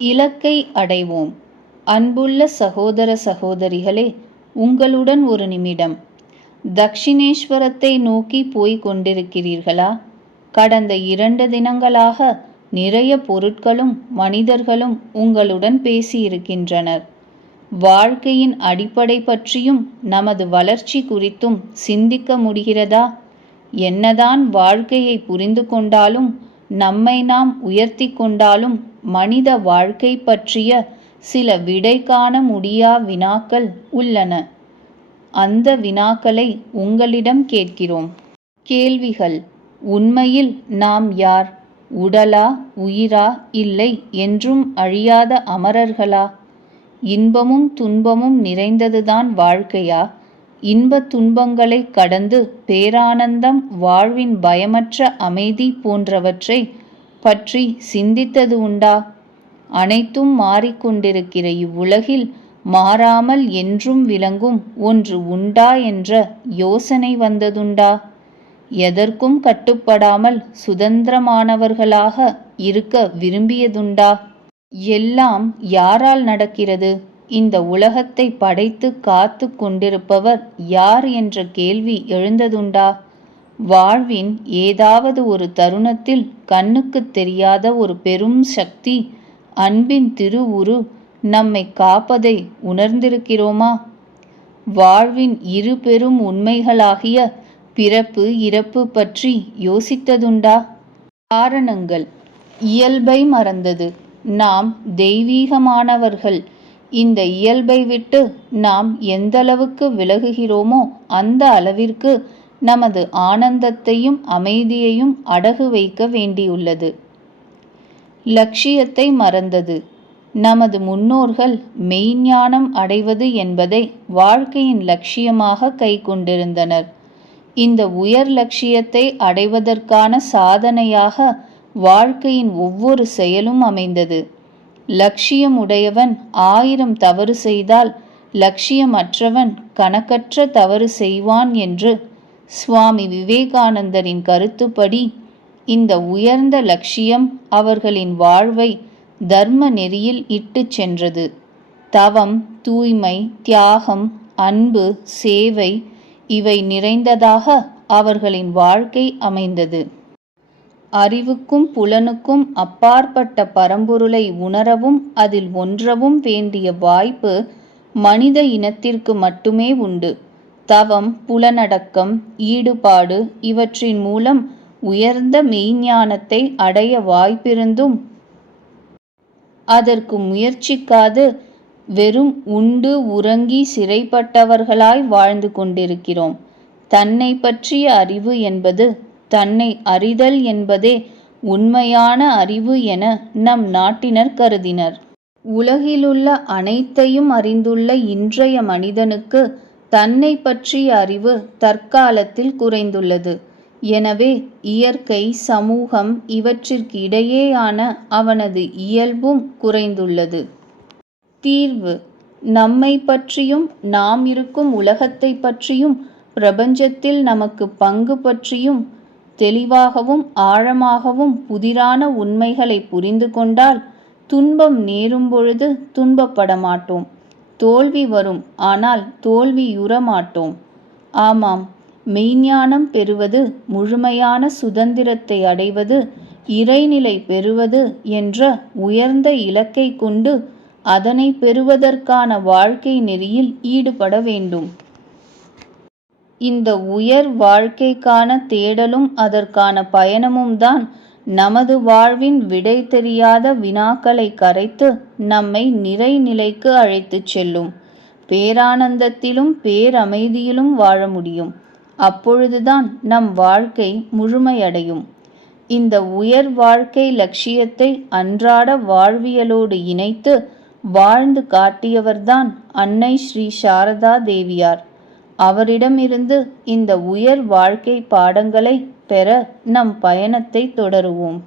இலக்கை அடைவோம். அன்புள்ள சகோதர சகோதரிகளே, உங்களுடன் ஒரு நிமிடம். தக்ஷிணேஸ்வரத்தை நோக்கி போய்க் கொண்டிருக்கிறீர்களா? கடந்த 2 தினங்களாக நிறைய பொருட்களும் மனிதர்களும் உங்களுடன் பேசியிருக்கின்றனர். வாழ்க்கையின் அடிப்படை பற்றியும் நமது வளர்ச்சி குறித்தும் சிந்திக்க முடிகிறதா? என்னதான் வாழ்க்கையை புரிந்து கொண்டாலும், நம்மை நாம் உயர்த்தி கொண்டாலும், மனித வாழ்க்கை பற்றிய சில விடை காண முடியா வினாக்கள் உள்ளன. அந்த வினாக்களை உங்களிடம் கேட்கிறோம். கேள்விகள்: உண்மையில் நாம் யார்? உடலா, உயிரா, இல்லை என்றும் அழியாத அமரர்களா? இன்பமும் துன்பமும் நிறைந்ததுதான் வாழ்க்கையா? இன்பத் துன்பங்களை கடந்து பேரானந்தம், வாழ்வின் பயமற்ற அமைதி போன்றவற்றை பற்றி சிந்தித்தது உண்டா? அனைத்தும் மாறிக்கொண்டிருக்கிற இவ்வுலகில் மாறாமல் என்றும் விளங்கும் ஒன்று உண்டா என்ற யோசனை வந்ததுண்டா? எதற்கும் கட்டுப்படாமல் சுதந்திரமானவர்களாக இருக்க விரும்பியதுண்டா? எல்லாம் யாரால் நடக்கிறது? இந்த உலகத்தை படைத்து காத்து கொண்டிருப்பவர் யார் என்ற கேள்வி எழுந்ததுண்டா? வாழ்வின் ஏதாவது ஒரு தருணத்தில் கண்ணுக்குத் தெரியாத ஒரு பெரும் சக்தி, அன்பின் திருவுரு நம்மை காப்பதை உணர்ந்திருக்கிறோமா? வாழ்வின் 2 பெரும் உண்மைகளாகிய பிறப்பு, இறப்பு பற்றி யோசித்ததுண்டா? காரணங்கள்: இயல்பை மறந்தது. நாம் தெய்வீகமானவர்கள். இந்த இயல்பை விட்டு நாம் எந்தளவுக்கு விலகுகிறோமோ அந்த அளவிற்கு நமது ஆனந்தத்தையும் அமைதியையும் அடகு வைக்க வேண்டியுள்ளது. லட்சியத்தை மறந்தது. நமது முன்னோர்கள் மெய்ஞானம் அடைவது என்பதை வாழ்க்கையின் லட்சியமாக கைக்கொண்டிருந்தனர். இந்த உயர் லட்சியத்தை அடைவதற்கான சாதனையாக வாழ்க்கையின் ஒவ்வொரு செயலும் அமைந்தது. லட்சியம் உடையவன் 1000 தவறு செய்தால் லட்சியமற்றவன் கணக்கற்ற தவறு செய்வான் என்று சுவாமி விவேகானந்தரின் கருத்துப்படி இந்த உயர்ந்த லட்சியம் அவர்களின் வாழ்வை தர்ம நெறியில் இட்டுச் சென்றது. தவம், தூய்மை, தியாகம், அன்பு, சேவை இவை நிறைந்ததாக அவர்களின் வாழ்க்கை அமைந்தது. அறிவுக்கும் புலனுக்கும் அப்பாற்பட்ட பரம்பொருளை உணரவும் அதில் ஒன்றவும் வேண்டிய வாய்ப்பு மனித இனத்திற்கு மட்டுமே உண்டு. தவம், புலனடக்கம், ஈடுபாடு இவற்றின் மூலம் உயர்ந்த மெய்ஞானத்தை அடைய வாய்ப்பிருந்தும் அதற்கு முயற்சிக்காது வெறும் உண்டு உறங்கி சிறைப்பட்டவர்களாய் வாழ்ந்து கொண்டிருக்கிறோம். தன்னை பற்றிய அறிவு என்பது, தன்னை அறிதல் என்பதே உண்மையான அறிவு என நம் நாட்டினர் கருதினர். உலகிலுள்ள அனைத்தையும் அறிந்துள்ள இன்றைய மனிதனுக்கு தன்னை பற்றிய அறிவு தற்காலத்தில் குறைந்துள்ளது. எனவே இயற்கை, சமூகம் இவற்றிற்கு இடையேயான அவனது இயல்பும் குறைந்துள்ளது. தீர்வு: நம்மை பற்றியும், நாம் இருக்கும் உலகத்தை பற்றியும், பிரபஞ்சத்தில் நமக்கு பங்கு பற்றியும் தெளிவாகவும் ஆழமாகவும் புதிரான உண்மைகளை புரிந்து கொண்டால் துன்பம் நேரும் பொழுது துன்பப்பட மாட்டோம். தோல்வி வரும், ஆனால் தோல்வியுற மாட்டோம். ஆமாம், மெய்ஞானம் பெறுவது, முழுமையான சுதந்திரத்தை அடைவது, இறைநிலை பெறுவது என்ற உயர்ந்த இலக்கை கொண்டு அதனை பெறுவதற்கான வாழ்க்கை நெறியில் ஈடுபட வேண்டும். இந்த உயர் வாழ்க்கைக்கான தேடலும் அதற்கான பயணமும் தான் நமது வாழ்வின் விடை தெரியாத வினாக்களை கரைத்து நம்மை நிறைநிலைக்கு அழைத்துச் செல்லும். பேரானந்தத்திலும் பேரமைதியிலும் வாழ முடியும். அப்பொழுதுதான் நம் வாழ்க்கை முழுமையடையும். இந்த உயர் வாழ்க்கை லட்சியத்தை அன்றாட வாழ்வியலோடு இணைத்து வாழ்ந்து காட்டியவர்தான் அன்னை ஸ்ரீ சாரதா தேவியார். அவரிடமிருந்து இந்த உயர் வாழ்க்கை பாடங்களை பெற நம் பயணத்தை தொடருவோம்.